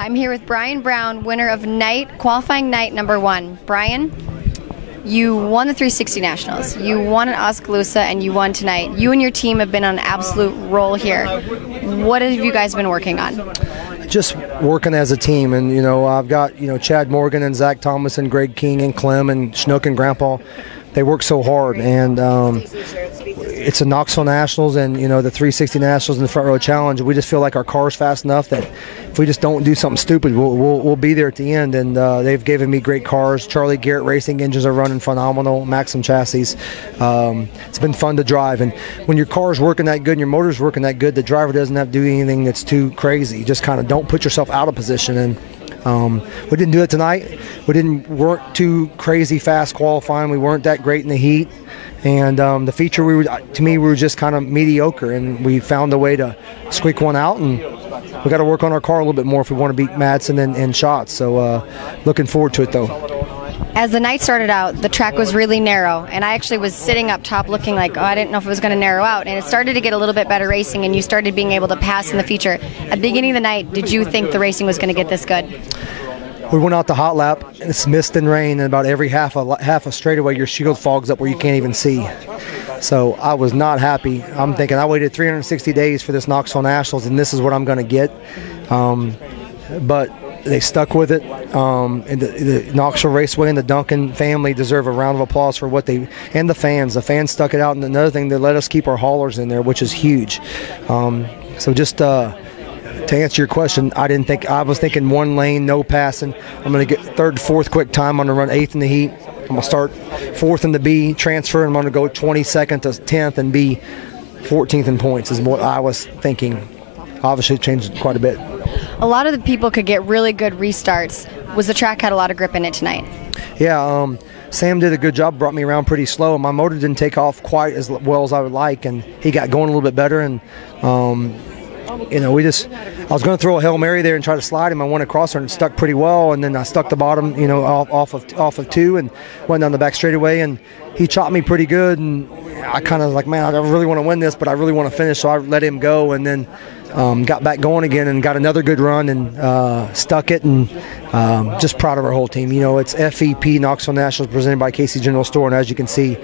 I'm here with Brian Brown, winner of qualifying night number 1. Brian, you won the 360 Nationals, you won in Oskaloosa, and you won tonight. You and your team have been on an absolute roll here. What have you guys been working on? Just working as a team, and I've got Chad Morgan and Zach Thomas and Greg King and Clem and Schnook and Grandpa. They work so hard, and it's a Knoxville Nationals and the 360 Nationals and the Front Row Challenge. We just feel like our car's fast enough that if we just don't do something stupid, we'll be there at the end. And they've given me great cars. Charlie Garrett Racing engines are running phenomenal. Maxim chassis. It's been fun to drive. And when your car's working that good and your motor's working that good, the driver doesn't have to do anything that's too crazy. Just kind of don't put yourself out of position. And we didn't do it tonight. Weren't too crazy fast qualifying. We weren't that great in the heat, and the feature we were just kind of mediocre, and we found a way to squeak one out. And we got to work on our car a little bit more if we want to beat Madsen in shots. So looking forward to it though. As the night started out, the track was really narrow, and I actually was sitting up top looking like, I didn't know if it was going to narrow out, and it started to get a little bit better racing, and you started being able to pass in the feature. At the beginning of the night, did you think the racing was going to get this good? We went out the hot lap, and it's mist and rain, and about every half a straightaway, your shield fogs up where you can't even see. So I was not happy. I'm thinking I waited 360 days for this Knoxville Nationals, and this is what I'm going to get. But they stuck with it. And the Knoxville Raceway and the Duncan family deserve a round of applause for what and the fans. The fans stuck it out, and another thing, they let us keep our haulers in there, which is huge. So just to answer your question, I was thinking one lane, no passing. I'm going to get third, fourth quick time. I'm going to run 8th in the heat. I'm going to start 4th in the B, transfer, and I'm going to go 22nd to 10th and be 14th in points is what I was thinking. Obviously it changed quite a bit. A lot of the people could get really good restarts. Was the track had a lot of grip in it tonight? Yeah, Sam did a good job, brought me around pretty slow, and my motor didn't take off quite as well as I would like, and he got going a little bit better, and I was going to throw a Hail Mary there and try to slide him. I went across her and it stuck pretty well, and then I stuck the bottom, off of 2 and went down the back straightaway, and he chopped me pretty good, and I kind of like, man, I really want to win this, but I really want to finish, so I let him go, and then got back going again and got another good run and stuck it, and just proud of our whole team. It's FEP Knoxville Nationals presented by Casey's General Store, and as you can see,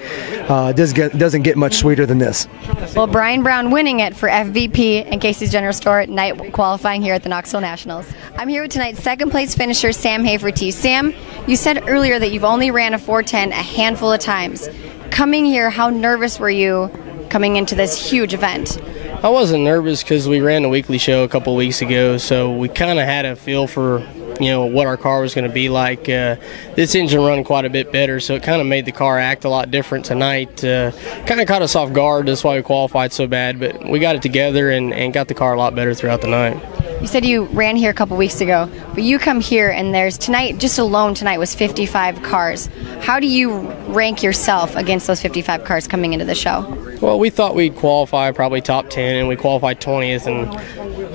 it doesn't get much sweeter than this. Well, Brian Brown winning it for FVP and Casey's General Store at night qualifying here at the Knoxville Nationals. I'm here with tonight's second place finisher, Sam Hafertepe. Sam, you said earlier that you've only ran a 410 a handful of times. Coming here, how nervous were you coming into this huge event? I wasn't nervous because we ran a weekly show a couple weeks ago, so we kind of had a feel for what our car was going to be like. This engine run quite a bit better, so it kind of made the car act a lot different tonight. Kind of caught us off guard. That's why we qualified so bad, but we got it together and got the car a lot better throughout the night. You said you ran here a couple weeks ago, but you come here and there's tonight, just alone tonight was 55 cars. How do you rank yourself against those 55 cars coming into the show? Well, we thought we'd qualify probably top 10, and we qualified 20th, and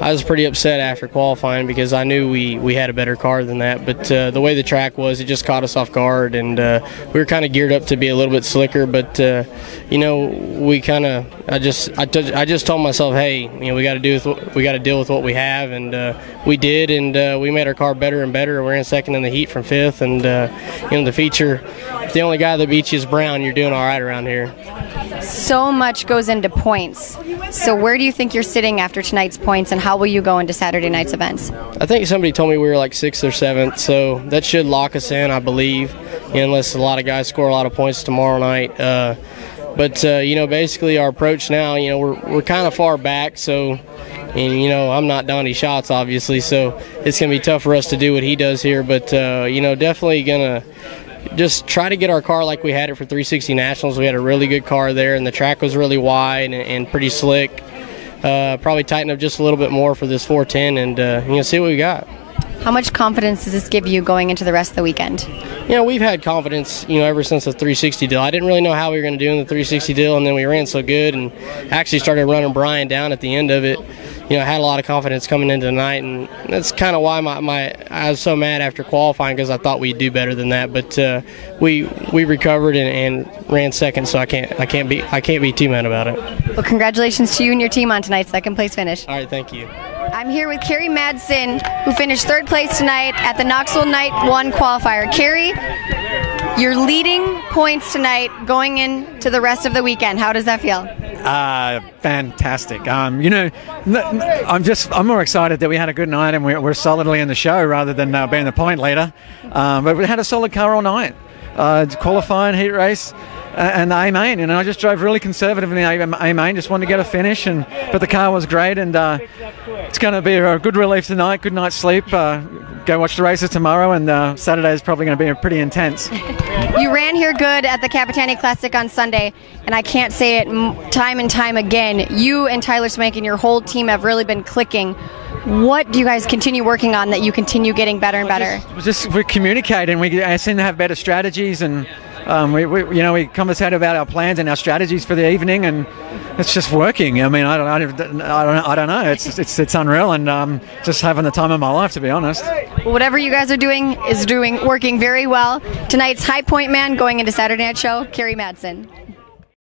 I was pretty upset after qualifying because I knew we had a better car than that, but the way the track was, it just caught us off guard, and we were kind of geared up to be a little bit slicker, but we kind of, I just told myself, hey, we got to deal with what we have, and we did, and we made our car better and better. We're in second in the heat from 5th, and the feature, if the only guy that beats you is Brown, you're doing all right around here. So much goes into points. So where do you think you're sitting after tonight's points, and how will you go into Saturday night's events? I think somebody told me we were like 6th or 7th, so that should lock us in, I believe, unless a lot of guys score a lot of points tomorrow night. But basically our approach now, we're kind of far back, so, and I'm not Donnie Schatz, obviously, so it's going to be tough for us to do what he does here, but definitely going to just try to get our car like we had it for 360 Nationals. We had a really good car there, and the track was really wide and pretty slick. Probably tighten up just a little bit more for this 410 and see what we got. How much confidence does this give you going into the rest of the weekend? We've had confidence, ever since the 360 deal. I didn't really know how we were going to do in the 360 deal, and then we ran so good and actually started running Brian down at the end of it. I had a lot of confidence coming into the night, and that's kind of why I was so mad after qualifying, because I thought we'd do better than that. But we recovered and ran second, so I can't be too mad about it. Well, congratulations to you and your team on tonight's second place finish. All right, thank you. I'm here with Kerry Madsen, who finished third place tonight at the Knoxville Night 1 qualifier. Kerry, you're leading points tonight going into the rest of the weekend. How does that feel? Fantastic. You know, I'm more excited that we had a good night and we're solidly in the show rather than being the point leader. But we had a solid car all night. Qualifying, heat race, and the A-main. You know, I just drove really conservative in the A-main, just wanted to get a finish, but the car was great, and it's going to be a good relief tonight, good night's sleep. Go watch the races tomorrow, and Saturday is probably going to be pretty intense. You ran here good at the Capitani Classic on Sunday, and I can't say it time and time again. You and Tyler Smank and your whole team have really been clicking. What do you guys continue working on that you continue getting better and better? We're communicating. We seem to have better strategies, and we conversate about our plans and our strategies for the evening, and it's just working. I mean, I don't know. It's unreal, and just having the time of my life, to be honest. Well, whatever you guys are doing is working very well. Tonight's high point man going into Saturday Night Show, Kerry Madsen.